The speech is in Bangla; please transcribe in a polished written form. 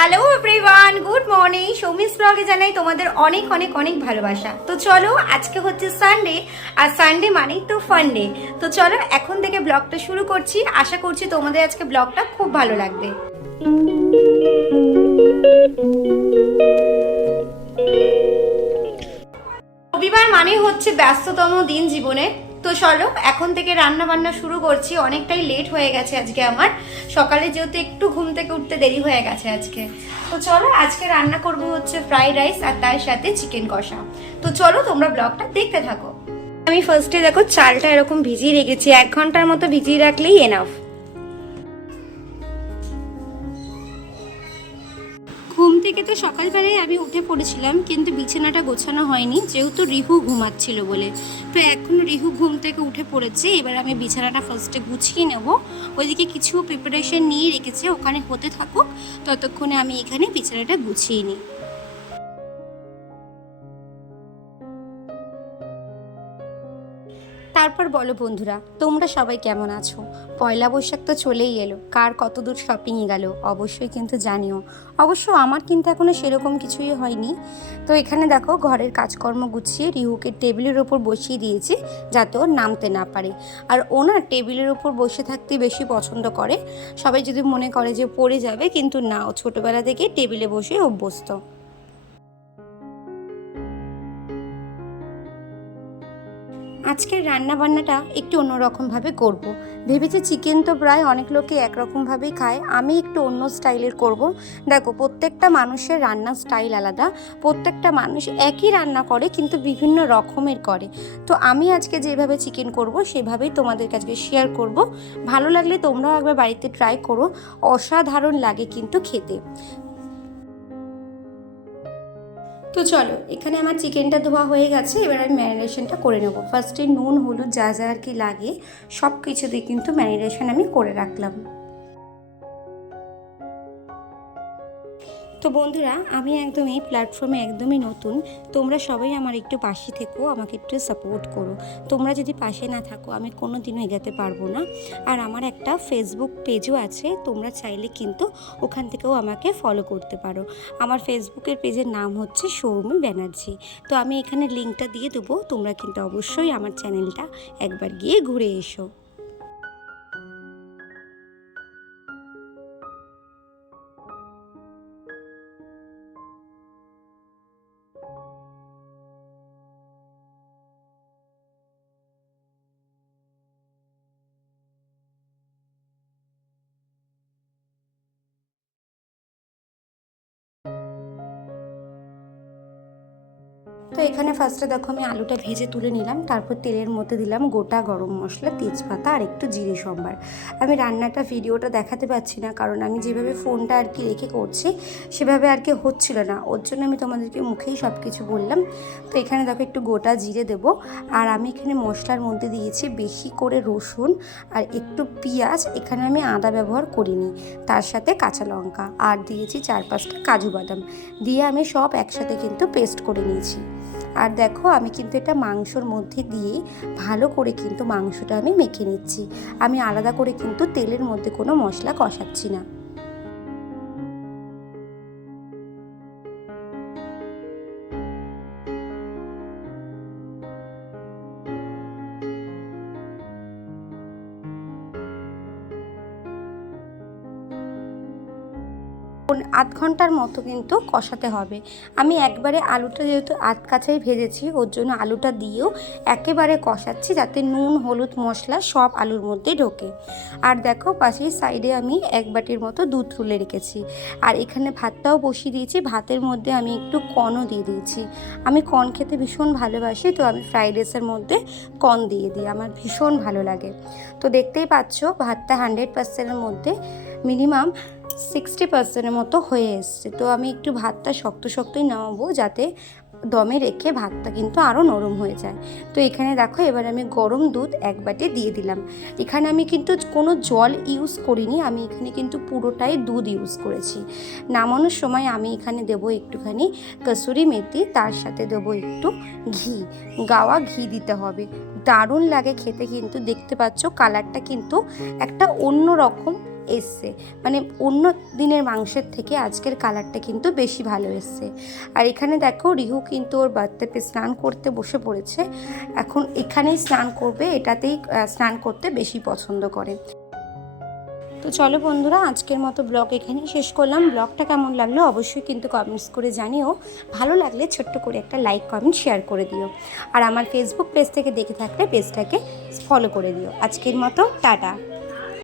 Hello everyone, good morning. Soumi's ব্লগে জানাই তোমাদের অনেক অনেক অনেক ভালোবাসা। তো চলো, আজকে হচ্ছে সানডে, আর সানডে মানেই তো ফান ডে। তো চলো এখন থেকে ব্লগটা শুরু করছি। আশা করছি তোমাদের আজকে ব্লগটা খুব ভালো লাগবে। রবিবার মানে হচ্ছে ব্যস্ততম দিন জীবনে। তো চলো এখন থেকে রান্না বান্না শুরু করছি। অনেকটাই লেট হয়ে গেছে আজকে আমার, সকালে যেহেতু একটু ঘুম থেকে উঠতে দেরি হয়ে গেছে আজকে। তো চলো আজকে রান্না করব হচ্ছে ফ্রাইড রাইস আর তার সাথে চিকেন কষা। তো চলো তোমরা ব্লগটা দেখতে থাকো। আমি ফার্স্টে দেখো চালটা এরকম ভিজিয়ে রেখেছি, 1 ঘন্টার মতো ভিজিয়ে রাখলেই এনাফ। ঘুম থেকে তো সকালবেলায় আমি উঠে পড়েছিলাম, কিন্তু বিছানাটা গোছানো হয়নি যেহেতু রিহু ঘুমাচ্ছিল বলে। তো এখন রিহু ঘুম থেকে উঠে পড়েছে, এবার আমি বিছানাটা ফার্স্টে গুছিয়ে নেব। ওইদিকে কিছু প্রিপারেশন নিয়ে রেখেছে, ওখানে হতে থাকুক, ততক্ষণে আমি এখানে বিছানাটা গুছিয়ে নিই। তারপর বলো বন্ধুরা, তোমরা সবাই কেমন আছো? পয়লা বৈশাখ তো চলেই এলো, কার কত দূর শপিংয়ে গেল অবশ্যই কিন্তু জানিও। অবশ্য আমার কিন্তু এখনও সেরকম কিছুই হয়নি। তো এখানে দেখো ঘরের কাজকর্ম গুছিয়ে রিহুকে টেবিলের ওপর বসিয়ে দিয়েছি, যাতে ও নামতে না পারে। আর ওনার টেবিলের ওপর বসে থাকতে বেশি পছন্দ করে। সবাই যদি মনে করে যে পড়ে যাবে, কিন্তু না, ও ছোটোবেলা থেকে টেবিলে বসে অভ্যস্ত। আজকের রান্নাবান্নাটা একটু অন্যরকমভাবে করব। ভেবেছি চিকেন তো প্রায় অনেক লোকে একরকমভাবেই খায়, আমি একটু অন্য স্টাইলের করব। দেখো প্রত্যেকটা মানুষের রান্নার স্টাইল আলাদা, প্রত্যেকটা মানুষ একই রান্না করে কিন্তু বিভিন্ন রকমের করে। তো আমি আজকে যেভাবে চিকেন করব সেভাবেই তোমাদের কাছে শেয়ার করব। ভালো লাগলে তোমরাও একবার বাড়িতে ট্রাই করো, অসাধারণ লাগে কিন্তু খেতে। তো চলো, এখানে আমার চিকেনটা ধোয়া হয়ে গেছে, এবার আমি ম্যারিনেশনটা করে নেবো। ফার্স্টে নুন হলুদ যা যা আর কি লাগে সব কিছু দিয়ে কিন্তু ম্যারিনেশন আমি করে রাখলাম। তো বন্ধুরা, আমি একদম এই প্ল্যাটফর্মে একদমই নতুন। তোমরা সবাই আমার একটু পাশে থেকো, আমাকে একটু সাপোর্ট করো। তোমরা যদি পাশে না থাকো আমি কোনো দিনও এগোতে পারবো না। আর আমার একটা ফেসবুক পেজও আছে, তোমরা চাইলে কিন্তু ওখান থেকেও আমাকে ফলো করতে পারো। আমার ফেসবুকের পেজের নাম হচ্ছে সৌমি ব্যানার্জি। তো আমি এখানে লিঙ্কটা দিয়ে দেবো, তোমরা কিন্তু অবশ্যই আমার চ্যানেলটা একবার গিয়ে ঘুরে এসো। তো এখানে ফার্স্টে দেখো আমি আলুটা ভেজে তুলে নিলাম, তারপর তেলের মধ্যে দিলাম গোটা গরম মশলা, তেজপাতা আর একটু জিরে সম্বার। আমি রান্নাটা ভিডিওটা দেখাতে পাচ্ছি না, কারণ আমি যেভাবে ফোনটা আর কি রেখে করছি সেভাবে আর কি হচ্ছিল না, ওর জন্য আমি তোমাদেরকে মুখেই সব কিছু বললাম। তো এখানে দেখো একটু গোটা জিরে দেবো। আর আমি এখানে মশলার মধ্যে দিয়েছি বেশি করে রসুন আর একটু পেঁয়াজ, এখানে আমি আদা ব্যবহার করিনি, তার সাথে কাঁচা লঙ্কা আর দিয়েছি 4-5টা কাজু বাদাম দিয়ে আমি সব একসাথে কিন্তু পেস্ট করে নিয়েছি। আর দেখো আমি কিন্তু এটা মাংসর মধ্যে দিয়ে ভালো করে কিন্তু মাংসটা আমি মেখে নিচ্ছি। আমি আলাদা করে কিন্তু তেলের মধ্যে কোনো মশলা কষাচ্ছি না। আধ ঘন্টার মতো কিন্তু কষাতে হবে। আমি একবারে আলুটা যেহেতু আধ কাঁচাই ভেজেছি, ওর জন্য আলুটা দিয়েও একেবারে কষাচ্ছি, যাতে নুন হলুদ মশলা সব আলুর মধ্যে ঢোকে। আর দেখো পাশেই সাইডে আমি 1 বাটির মতো দুধ তুলে রেখেছি। আর এখানে ভাতটাও বসিয়ে দিয়েছি, ভাতের মধ্যে আমি একটু কর্নও দিয়ে দিয়েছি। আমি কর্ন খেতে ভীষণ ভালোবাসি, তো আমি ফ্রাইড রাইসের মধ্যে কর্ন দিয়ে দিই, আমার ভীষণ ভালো লাগে। তো দেখতেই পাচ্ছ ভাতটা 100%-এর মধ্যে মিনিমাম 60%-এর মতো হয়ে এসছে। তো আমি একটু ভাতটা শক্ত শক্তই নামাবো, যাতে দমে রেখে ভাতটা কিন্তু আরও নরম হয়ে যায়। তো এখানে দেখো এবার আমি গরম দুধ 1 বাটি দিয়ে দিলাম। এখানে আমি কিন্তু কোনো জল ইউজ করিনি, আমি এখানে কিন্তু পুরোটাই দুধ ইউজ করেছি। নামানোর সময় আমি এখানে দেবো একটুখানি কসুরি মেথি, তার সাথে দেবো একটু ঘি, গাওয়া ঘি দিতে হবে। দারুণ লাগে খেতে, কিন্তু দেখতে পাচ্ছ কালারটা কিন্তু একটা অন্য রকম এসছে, মানে অন্য দিনের মাংসের থেকে আজকের কালারটা কিন্তু বেশি ভালো এসছে। আর এখানে দেখো রিহু কিন্তু ওর বাথটাবে স্নান করতে বসে পড়েছে। এখন এখানেই স্নান করবে, এটাতেই স্নান করতে বেশি পছন্দ করে। তো চলো বন্ধুরা, আজকের মতো ব্লগ এখানেই শেষ করলাম। ব্লগটা কেমন লাগলো অবশ্যই কিন্তু কমেন্টস করে জানিও। ভালো লাগলে ছোট্ট করে একটা লাইক কমেন্ট শেয়ার করে দিও। আর আমার ফেসবুক পেজ থেকে দেখে থাকলে পেজটাকে ফলো করে দিও। আজকের মতো টাটা।